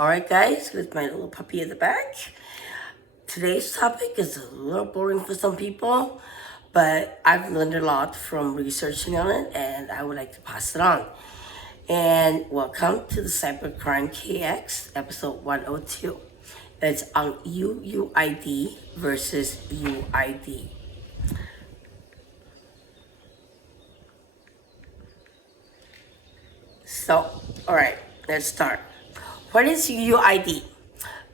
Alright guys, with my little puppy in the back. Today's topic is a little boring for some people, but I've learned a lot from researching on it and I would like to pass it on. And welcome to the Cybercrime KX episode 102. It's on UUID versus UID. So, alright, let's start. What is UUID?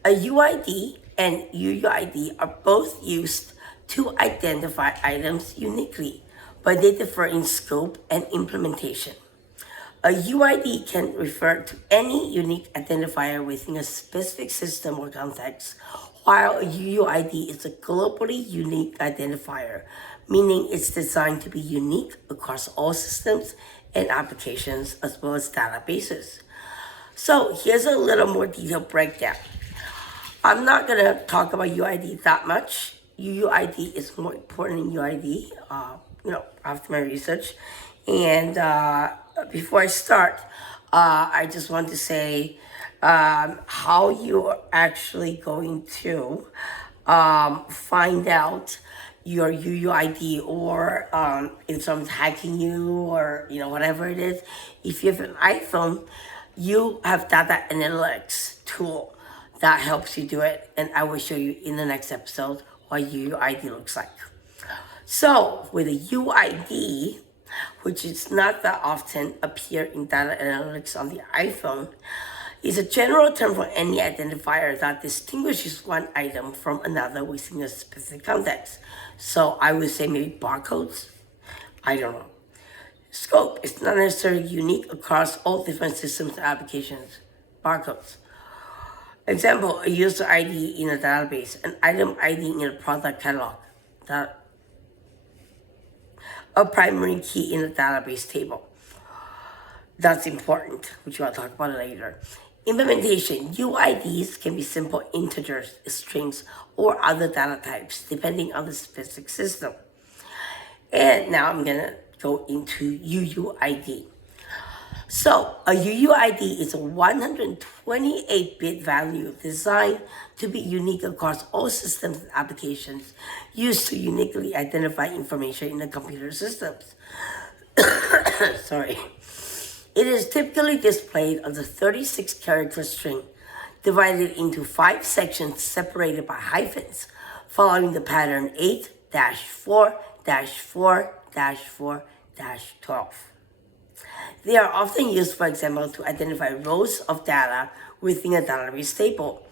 A UID and UUID are both used to identify items uniquely, but they differ in scope and implementation. A UID can refer to any unique identifier within a specific system or context, while a UUID is a globally unique identifier, meaning it's designed to be unique across all systems and applications as well as databases. So here's a little more detailed breakdown. I'm not going to talk about UID that much. UUID is more important than UID, after my research. And before I start, I just want to say how you're actually going to find out your UUID, or if someone's hacking you, or whatever it is. If you have an iPhone, you have data analytics tool that helps you do it, and I will show you in the next episode what UUID looks like. So with a UID, which is not that often appear in data analytics on the iPhone, is a general term for any identifier that distinguishes one item from another within a specific context. So I would say maybe barcodes. I don't know. Scope is not necessarily unique across all different systems and applications. Barcodes. Example, a user ID in a database, an item ID in a product catalog, a primary key in a database table. That's important, which I'll talk about later. Implementation. UIDs can be simple integers, strings, or other data types, depending on the specific system. And now I'm going to go into UUID. So a UUID is a 128-bit value designed to be unique across all systems and applications used to uniquely identify information in the computer systems. Sorry. It is typically displayed as a 36-character string divided into 5 sections separated by hyphens, following the pattern 8-4-4-4-12. They are often used, for example, to identify rows of data within a database table,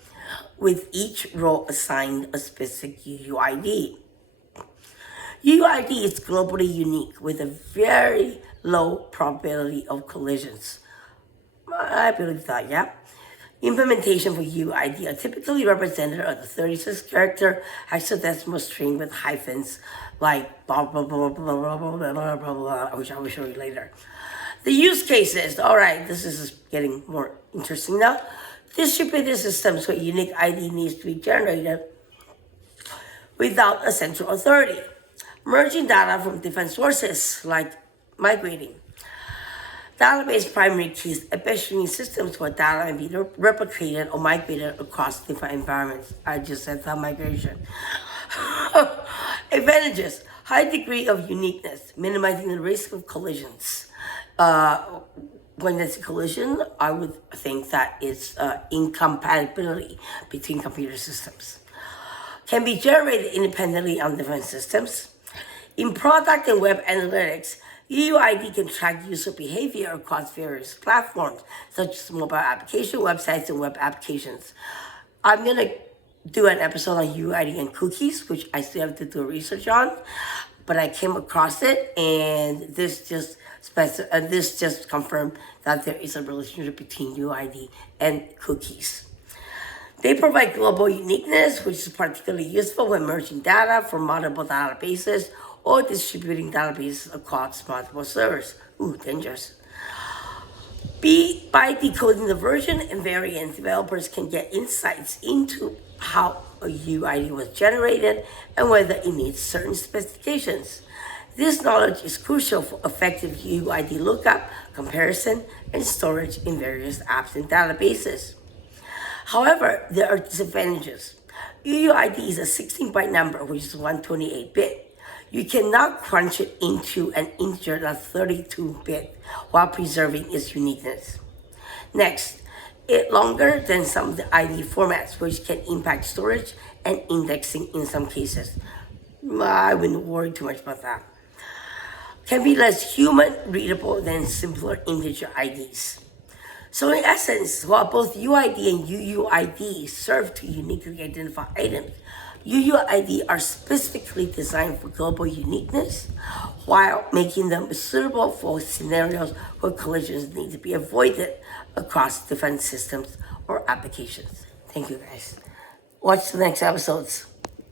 with each row assigned a specific UUID. UUID is globally unique with a very low probability of collisions. I believe that, yeah. Implementation for UUID are typically represented as a 36-character hexadecimal string with hyphens like blah, blah, blah, blah, blah, blah, blah, blah, blah, blah, which I will show you later. The use cases. All right, this is getting more interesting now. Distributed systems where unique ID needs to be generated without a central authority. Merging data from different sources, like migrating. Database primary keys, especially in systems where data may be replicated or migrated across different environments. I just said that migration. Advantages: high degree of uniqueness, minimizing the risk of collisions. When there's a collision, I would think that it's incompatibility between computer systems. Can be generated independently on different systems. In product and web analytics, UUID can track user behavior across various platforms, such as mobile application, websites, and web applications. I'm going to do an episode on UUID and cookies, which I still have to do research on, but I came across it, and this just confirmed that there is a relationship between UUID and cookies. They provide global uniqueness, which is particularly useful when merging data from multiple databases or distributing databases across multiple servers. Ooh, dangerous. By decoding the version and variant, developers can get insights into how a UID was generated and whether it meets certain specifications. This knowledge is crucial for effective UID lookup, comparison, and storage in various apps and databases. However, there are disadvantages. UUID is a 16-byte number, which is 128-bit. You cannot crunch it into an integer that's 32-bit while preserving its uniqueness. Next, it's longer than some of the ID formats, which can impact storage and indexing in some cases. I wouldn't worry too much about that. Can be less human readable than simpler integer IDs. So in essence, while both UID and UUID serve to uniquely identify items, UUID are specifically designed for global uniqueness while making them suitable for scenarios where collisions need to be avoided across different systems or applications. Thank you guys. Watch the next episodes.